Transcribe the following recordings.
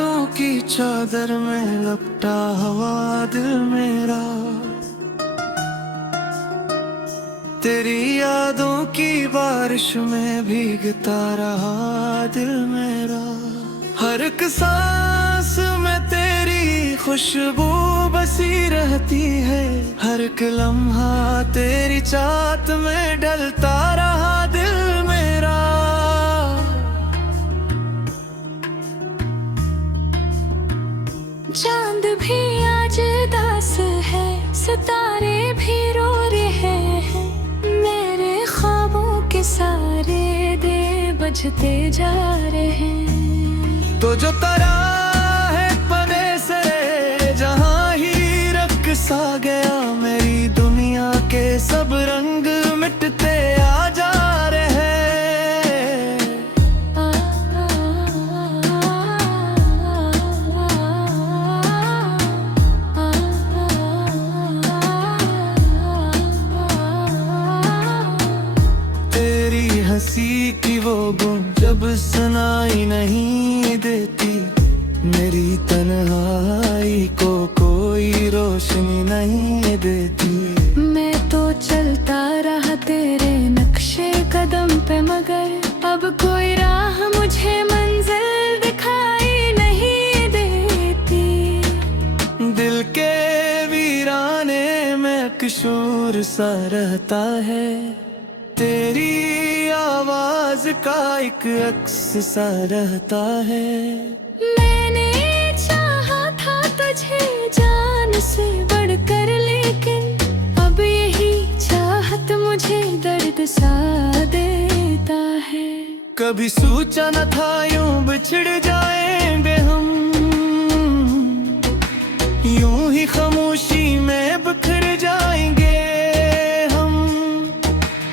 बातों की चादर में लपटा हुआ दिल मेरा, तेरी यादों की बारिश में भीगता रहा दिल मेरा। हर एक सांस में तेरी खुशबू बसी रहती है, हर एक लम्हा तेरी चाहत में ढलता रहा दिल मेरा। चांद भी आज दास है, सितारे भी रो रहे हैं, मेरे ख्वाबों के सारे दे बजते जा रहे हैं। तो जो तरा है पने से जहाँ ही रख सा गया, मेरी दुनिया के सब रंग मिटते आ जा रहे हैं। तेरी हंसी की वो गूंज जब सुनाई नहीं देती, मेरी तन्हाई को कोई रोशनी नहीं देती। मैं तो चलता रहा तेरे नक्शे कदम पे, मगर अब कोई राह मुझे मंजिल दिखाई नहीं देती। दिल के वीराने में किशोर सा रहता है, तेरी आवाज का एक अक्स सा रहता है। मैंने चाहा था तुझे जान से बढ़कर, लेकिन अब यही चाहत मुझे दर्द सा देता है। कभी सोचा न था यूं बिछड़ जाएंगे हम, यूं ही खामोशी में बिखर जाएंगे हम।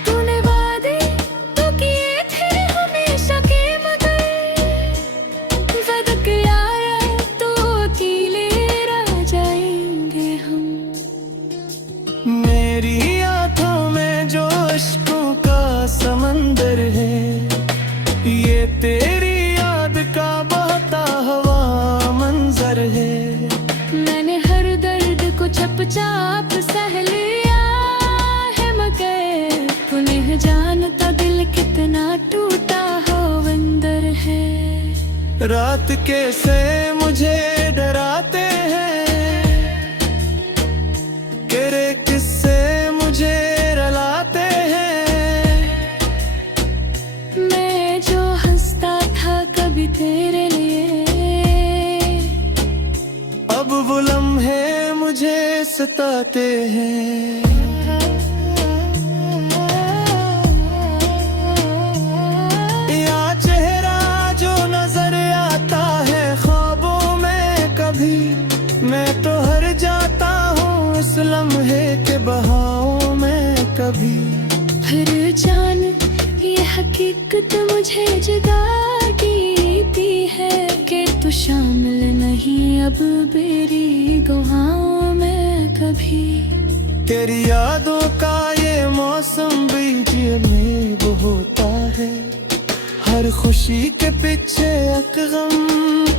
तूने वादे तो किए थे हमेशा के, मगर वद के आया तो अकेले रह जाएंगे हम। मेरी आंखों में जो इश्कों का समंदर है, ये तेरी याद का बहता हुआ मंजर है। मैंने हर दर्द को चुपचाप सह लिया है, मगर तूने जानता दिल कितना टूटा हो अंदर है। रात कैसे मुझे डराते हैं, तेरे किस्से मुझे रुलाते हैं। मैं जो हंसता था कभी तेरे लिए, अब वो लम्हे मुझे सताते हैं। या चेहरा जो नजर आता है ख्वाबों में कभी, मैं तो हर जाता हूँ इस लम्हे के बहाव में कभी। फिर जान ये हकीकत मुझे जुदा देती है, कि तू शामिल नहीं अब मेरी दुआओं में कभी। तेरी यादों का ये मौसम भी में वो होता है, हर खुशी के पीछे एक गम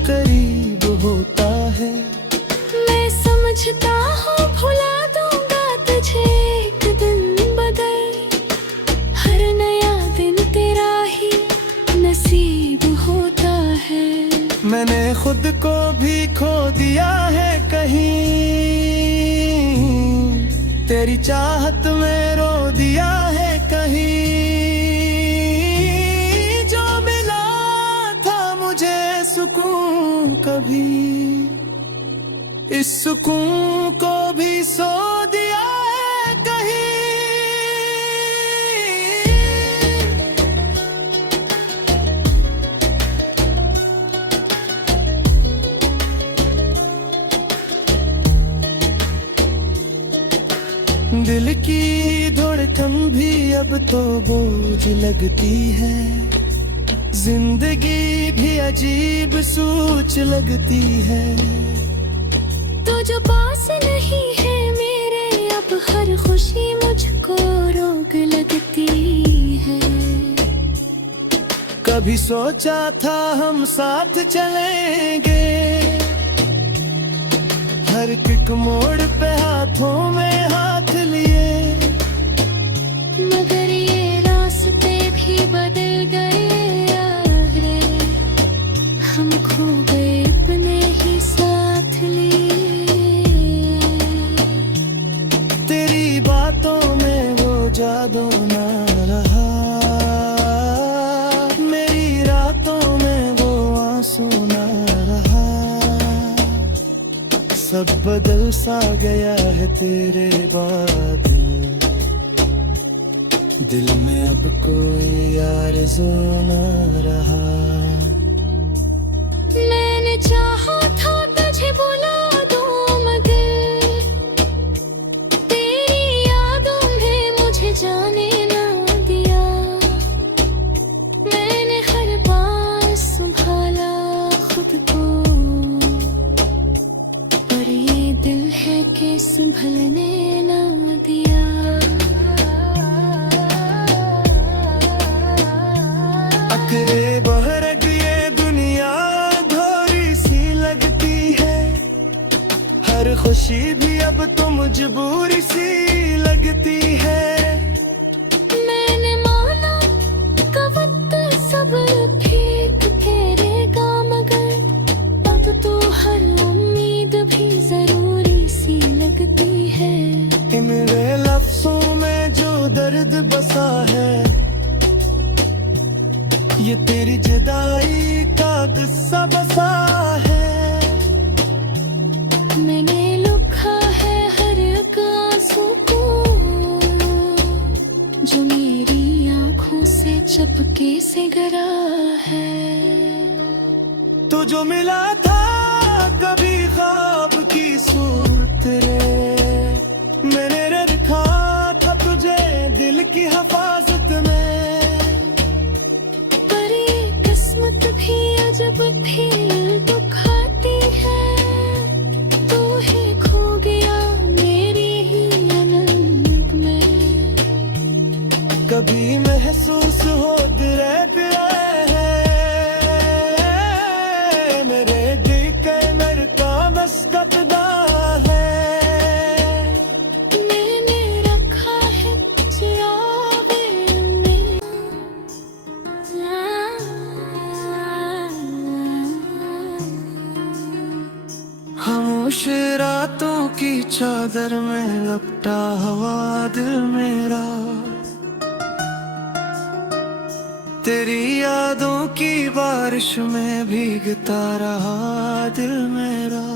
करीब होता है। मैं समझता हूँ भुला दूंगा तुझे एक दिन, मगर हर नया दिन तेरा ही नसीब होता है। मैंने खुद को भी खो दिया है कहीं, तेरी चाहत में रो दिया है कहीं। जो मिला था मुझे सुकून कभी, इस सुकून को भी सो दिया है कहीं। दिल की धड़कन भी अब तो बोझ लगती है, जिंदगी भी अजीब सोच लगती है। तो जो पास नहीं है मेरे, अब हर खुशी मुझको रोक लगती है। कभी सोचा था हम साथ चलेंगे, हर किक मोड़ पे हाथों में हाथ लिए। मगर ये रास्ते भी बदल गए यार रे, हम खो गए अपने ही साथ लिए। तेरी बातों में वो जादू ना रहा, मेरी रातों में वो आंसू ना रहा। सब बदल सा गया है तेरे बाद, दिल में अब कोई आरज़ू ना रहा। मैंने चाहा था तुझे बुला दूं मगर तेरी यादों ने मुझे जाने ना दिया। मैंने हर बार संभाला खुद को, पर ये दिल है कि संभलने ना दिया। अकरे बहरग ये दुनिया धोरी सी लगती है, हर खुशी भी अब तो मजबूरी सी लगती है। मैंने माना कवत सब्र फेंक करेगा मगर अब तो हर उम्मीद भी जरूरी सी लगती है। इन वे लफ्जों में जो दर्द बसा है, ये तेरी जुदाई का किस्सा बसा है। मैंने लुका है हर एक आंसू को, जो मेरी आंखों से चपके से गिरा है। तो जो मिला था कभी ख्वाब की सूरत रे, मैंने रखा था तुझे दिल की हिफाजत में। पर ये किस्मत भी अजब थी दुखाती है, तू ही खो गया मेरी ही अनंत में। कभी महसूस हो तेरे प्यार है, मेरे दिल के मेरे का मस्कतदा है। मैंने रखा है चिरागे में, खामोश रातों की चादर में लपटा हुआ दिल मेरा, तेरी यादों की बारिश में भीगता रहा दिल मेरा।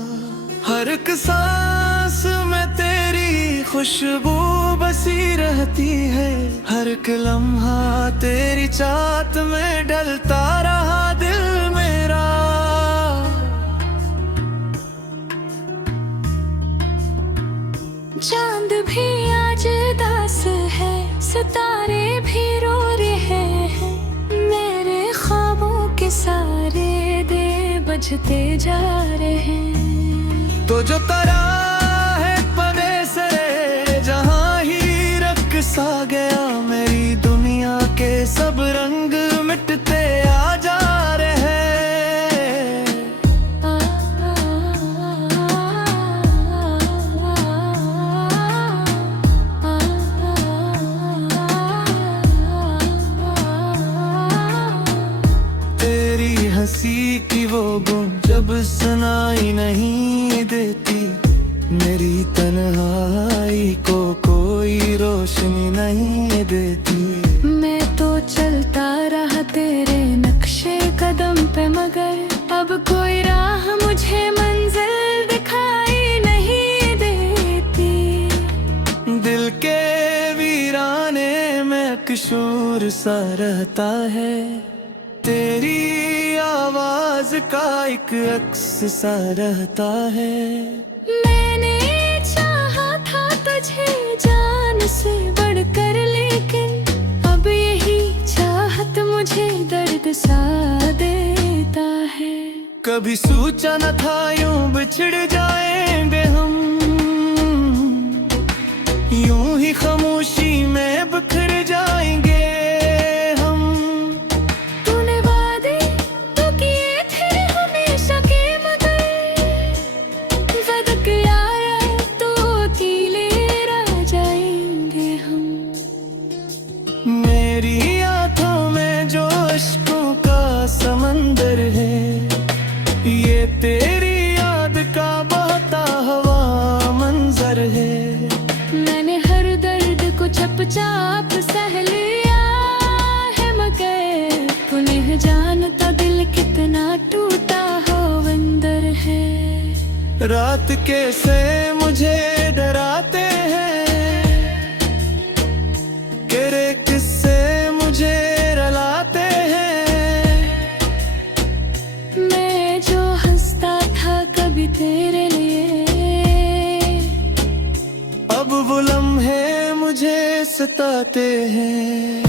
हर एक सांस में तेरी खुशबू बसी रहती है, हर एक लम्हा तेरी चाहत में ढलता रहा दिल मेरा। चांद भी आज दास है, सितारे भी रो रहे हैं, मेरे ख्वाबों के सारे दे बजते जा रहे हैं। तो जो तरा है परे से जहाँ ही रख सा गया, मेरी दुनिया के सब रंग मिटते आ जा रहे हैं। तेरी हंसी की वो गूंज जब सुनाई नहीं देती, मेरी तन्हाई को कोई रोशनी नहीं देती। मैं तो चलता रहा तेरे नक्शे कदम पे, मगर अब कोई राह मुझे मंजिल दिखाई नहीं देती। दिल के वीराने में किशोर सा रहता है, तेरी आवाज का एक अक्स सा रहता है। मैंने चाहा था तुझे जान से बढ़कर, लेकिन अब यही चाहत मुझे दर्द सा देता है। कभी सोचा न था यूं बिछड़ जाएंगे हम, यूं ही खामोशी में बिखर जाएंगे हम। तूने वादे तो किए थे हमेशा के, मगर वक्त तेरी याद का बहता हवा मंजर है। मैंने हर दर्द को चुपचाप सह लिया है, मगर पुनः जानता दिल कितना टूटा हो अंदर है। रात कैसे मुझे डराते हैं, तेरे किस्से मुझे रुलाते हैं। मैं जो हंसता था कभी तेरे लिए, अब वो लम्हे मुझे सताते हैं।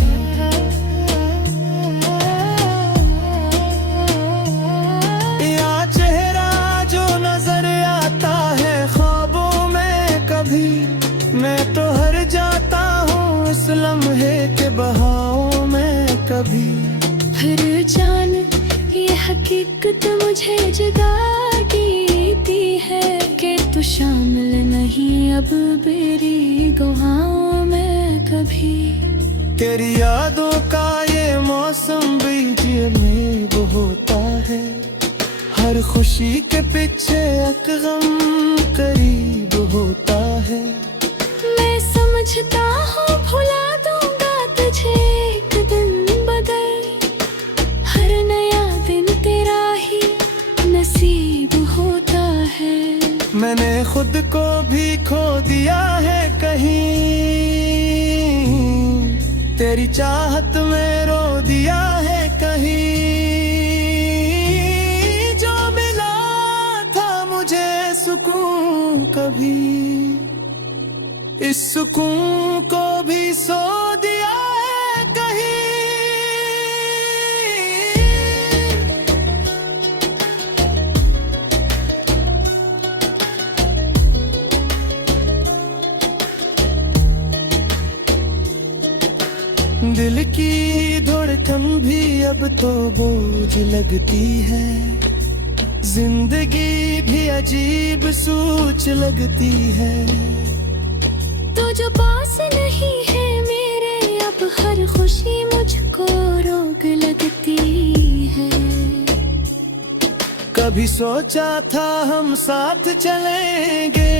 या चेहरा जो नजर आता है ख्वाबों में कभी, मैं तो हर जाता हूँ इस लम्हे के बहावों में कभी। फिर जान ये हकीकत मुझे जुदा देती है कि तू शामिल नहीं अब मेरी गुहाओं में कभी। तेरी यादों का ये मौसम भी में वो होता है, हर खुशी के पीछे एक गम करीब होता है। मैं समझता हूँ भुला दूंगा तुझे एक दिन, बदल हर नया दिन तेरा ही नसीब होता है। मैंने खुद को भी खो दिया है कहीं, तेरी चाहत में रो दिया है कहीं। जो मिला था मुझे सुकून कभी, इस सुकून को भी सो दिया है कहीं। दिल की धड़कन भी अब तो बोझ लगती है, जिंदगी भी अजीब सोच लगती है। तो जो पास नहीं है मेरे, अब हर खुशी मुझको रोक लगती है। कभी सोचा था हम साथ चलेंगे,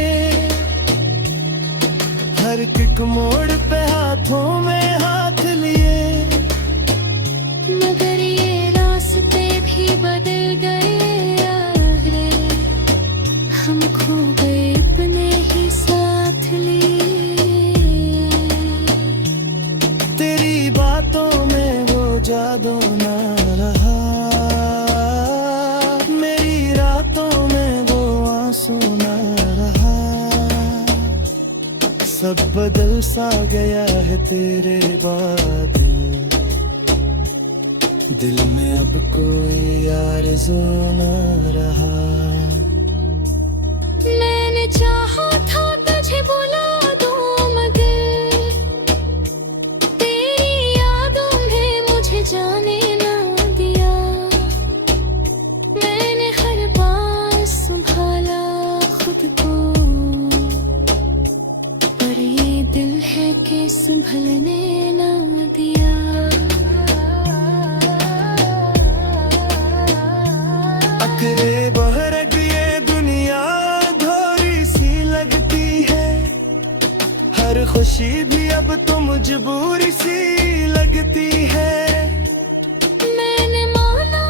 हर एक मोड़ पे हाथों में हाथ लिए। मगर ये रास्ते भी बदल गए यारे, हम खो गए अपने ही साथ लिए। तेरी बातों में वो जादू ना रहा, मेरी रातों में वो आंसू ना रहा। सब बदल सा गया है तेरे बाद, दिल में अब कोई आरज़ू ना रहा। मैंने चाहा था तुझे बुला दूं, मगर तेरी यादों ने मुझे जाने ना दिया। मैंने हर बार संभाला खुद को, पर ये दिल है कि संभलने ना दिया। अकरे बहरग ये दुनिया धोरी सी लगती है, हर खुशी भी अब तो मजबूरी सी लगती है। मैंने माना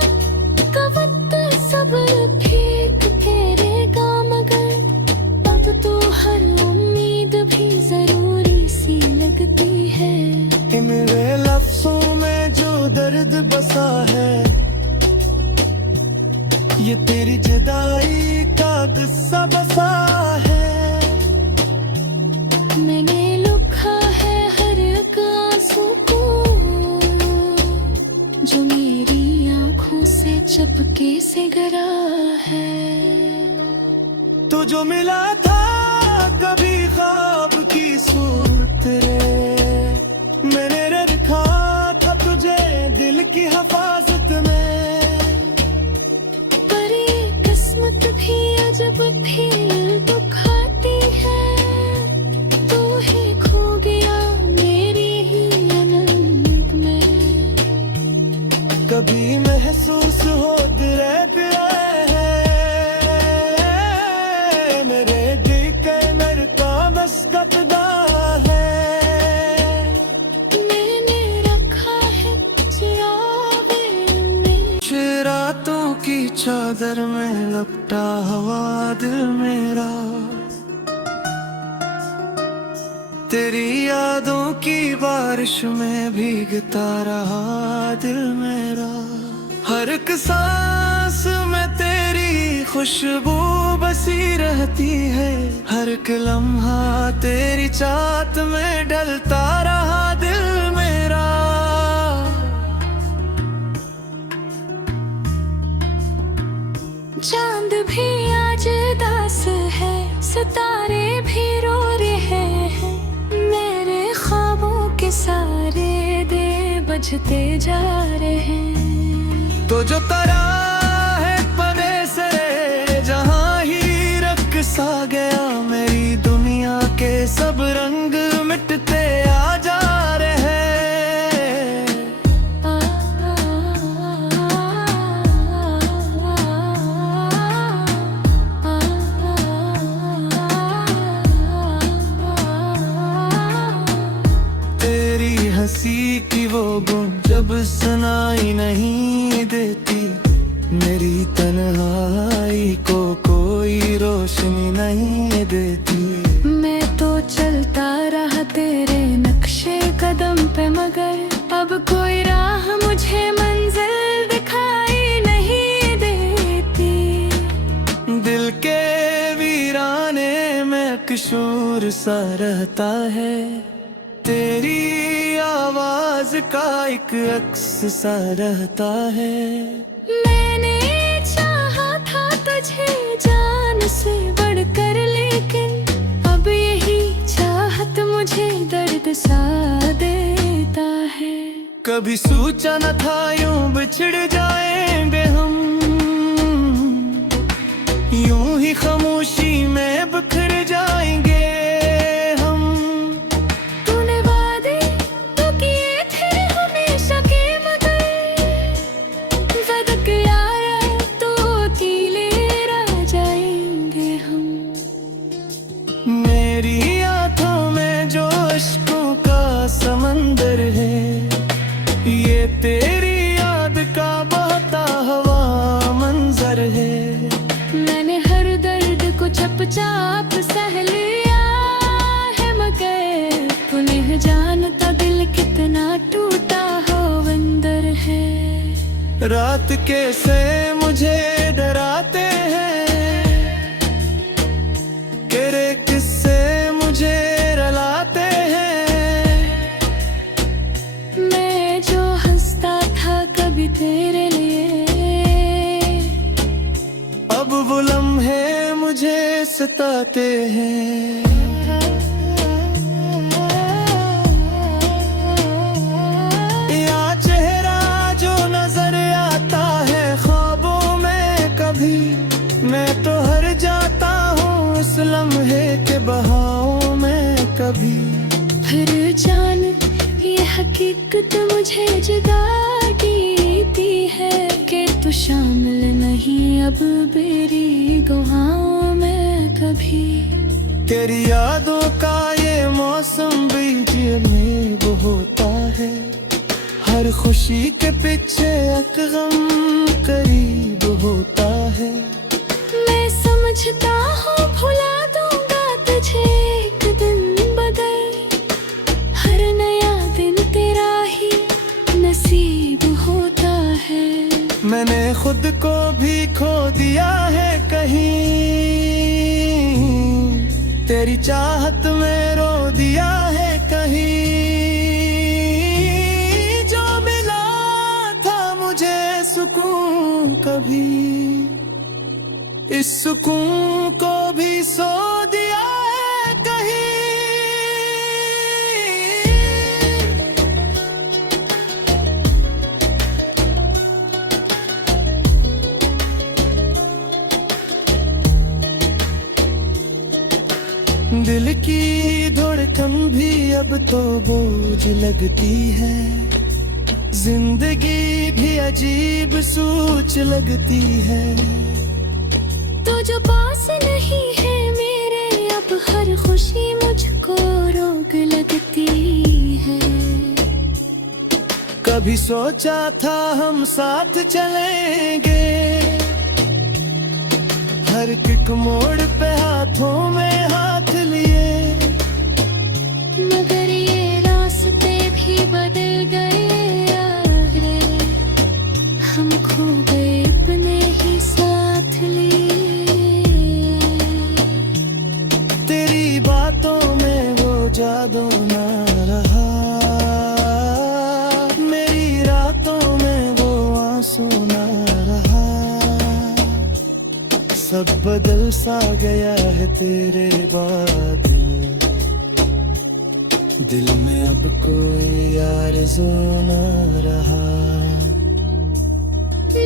का वक्त सब्र ठीक करेगा, मगर अब तो हर उम्मीद भी जरूरी सी लगती है। इन वे लफ्जों में जो दर्द बसा है, ये तेरी जुदाई का गुस्सा बसा है। मैंने लिखा है हर एक आंसू को, जो मेरी आंखों से चपके से गिरा है। तू जो मिला था कभी ख्वाब की सूरत रे, मैंने रखा था तुझे दिल की हिफाजत में। पर ये किस्मत भी अजब भी दुखाती है, तू ही खो गया मेरी ही अनंत में। कभी महसूस होते रहते हैं हुआ दिल मेरा, तेरी यादों की बारिश में भीगता रहा दिल मेरा। हर एक सांस में तेरी खुशबू बसी रहती है, हर एक लम्हा तेरी चाहत में ढलता रहा दिल मेरा। चांद भी आज दास है, सितारे भी रो रहे हैं, मेरे ख्वाबों के सारे दे बजते जा रहे हैं। तो जो तरा है पने से जहाँ ही रख सा गया, मेरी दुनिया के सब रंग मिटते आ जा रहे हैं। तेरी हंसी की वो गूंज जब सुनाई नहीं देती, मेरी तन्हाई को कोई रोशनी नहीं देती। मैं तो चलता रहा तेरे नक्शे कदम पे, मगर अब कोई राह मुझे मंजिल दिखाई नहीं देती। दिल के वीराने में किशोर सा रहता है, तेरी आवाज का एक अक्स सा रहता है। मैंने चाहा था तुझे जान से बढ़कर, लेकिन अब यही चाहत मुझे दर्द सा देता है। कभी सोचा न था यूं बिछड़ जाएंगे हम, यूं ही खामोशी में बिखर जाएंगे हम। तूने वादे तो किए थे हमेशा के, मगर वदक यारा तो अकेले रह जाएंगे हम। मेरी आंखों में जो इश्कों का समंदर है, ये तेरी याद का बहता हुआ मंजर है। मैंने हर दर्द को चुपचाप सह लिया है, मगर पुनः जानता दिल कितना टूटा हो अंदर है। रात कैसे मुझे डराते हैं, तेरे किस्से मुझे रुलाते हैं। मैं जो हंसता था कभी तेरे लिए, अब वो लम्हे मुझे सताते हैं। या चेहरा जो नजर आता है ख्वाबों में कभी, मैं तो हर जाता हूँ इस लम्हे के बहाव में कभी। फिर जान ये हकीकत मुझे जुदा देती है, कि तू शामिल नहीं अब मेरी दुआओं में कभी। तेरी यादों का ये मौसम बीच में वो होता है, हर खुशी के पीछे एक गम करीब होता है। मैं समझता हूँ भुला दूंगा तुझे एक दिन, बदल हर नया दिन तेरा ही नसीब होता है। मैंने खुद को भी खो दिया है कहीं, तेरी चाहत में रो दिया है कहीं। जो मिला था मुझे सुकून कभी, इस सुकून को भी सो दिया है कहीं। दिल की धड़कन भी अब तो बोझ लगती है, जिंदगी भी अजीब सोच लगती है। तो जो पास नहीं है मेरे, अब हर खुशी मुझको रोग लगती है। कभी सोचा था हम साथ चलेंगे, हर एक मोड़ पे हाथों में हाथ लिए, मगर ये रास्ते भी बदल गए यार, हम खो गए अपने ही साथ लिए। तेरी बातों में वो जादू ना रहा, मेरी रातों में वो आंसू ना रहा। सब बदल सा गया है तेरे बाद, दिल में अब कोई आरज़ू ना रहा।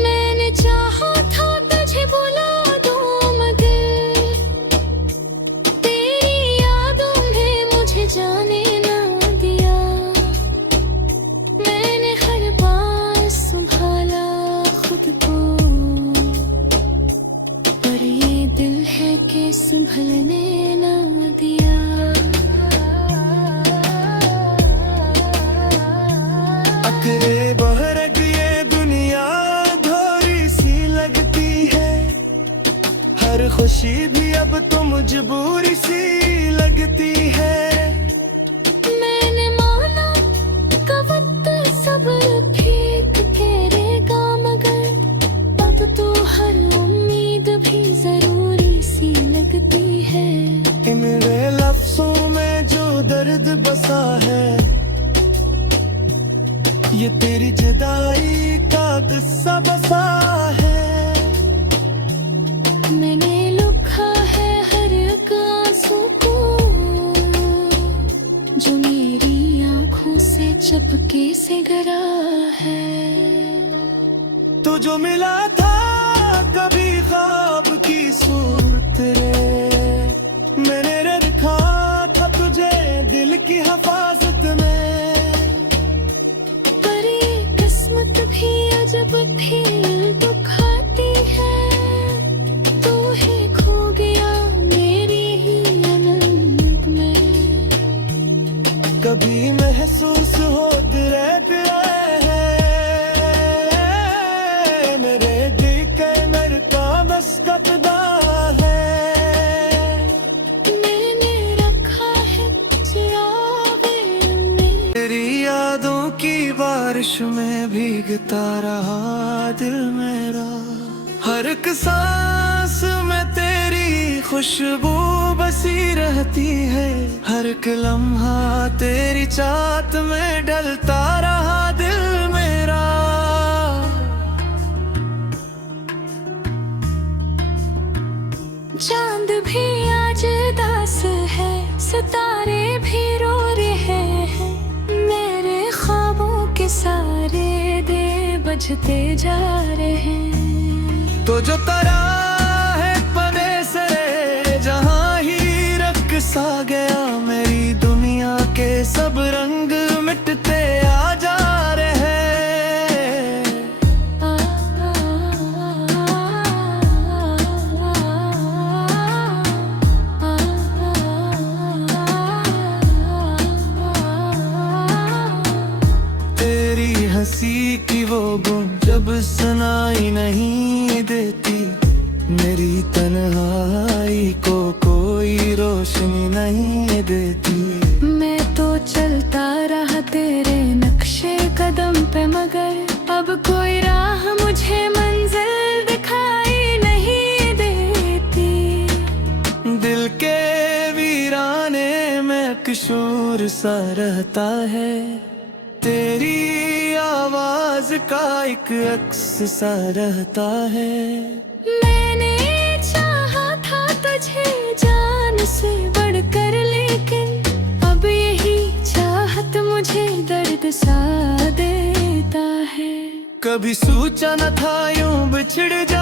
मैंने चाहा था तुझे बुला दूं, मगर तेरी यादों ने मुझे जाने ना दिया। मैंने हर बार संभाला खुद को, पर ये दिल है कि संभलने ना दिया। अकरे बहरग ये दुनिया धोरी सी लगती है, हर खुशी भी अब तो मजबूरी सी लगती है। मैंने माना का वक्त सब्र फेंक के रहेगा, मगर अब तो हर उम्मीद भी जरूरी सी लगती है। इन वे लफ्जों में जो दर्द बसा है, ये तेरी जुदाई का किस्सा बसा है। मैंने लिखा है हर एक आंसू को, जो मेरी आंखों से चपके से गिरा है। तू जो मिला था कभी ख्वाब की सूरत रे, मैंने रखा था तुझे दिल की हिफाजत में। पर ये किस्मत भी अजब थी दुखाती है, तू ही खो गया मेरी ही अनंत में। कभी महसूस होते रहते हैं, मेरे दिल के नर का बस कतदा है। मैंने रखा है चिरागे में, तेरी यादों की बारिश में भीगता रहा दिल मेरा। हर एक सांस में तेरी खुशबू बसी रहती है, हर एक लम्हा तेरी चाहत में ढलता रहा दिल मेरा। चांद भी आज दास है, सितारे भी रो रहे हैं, मेरे ख्वाबों के सारे दे बजते जा रहे हैं। तो जो तरा है पने से जहां ही रख सा गया, मेरी दुनिया के सब रंग मिटते आ जा रहे हैं। तेरी हंसी की वो गूंज जब सुनाई नहीं देती, मेरी तन्हाई को कोई रोशनी नहीं देती। मैं तो चलता रहा तेरे नक्शे कदम पे, मगर अब कोई राह मुझे मंजिल दिखाई नहीं देती। दिल के वीराने में किशोर सा रहता है, तेरी आवाज का एक अक्स सा रहता है। मैंने चाहा था तुझे जान से बढ़कर, लेकिन अब यही चाहत मुझे दर्द सा देता है। कभी सोचा न था यूं बिछड़ जा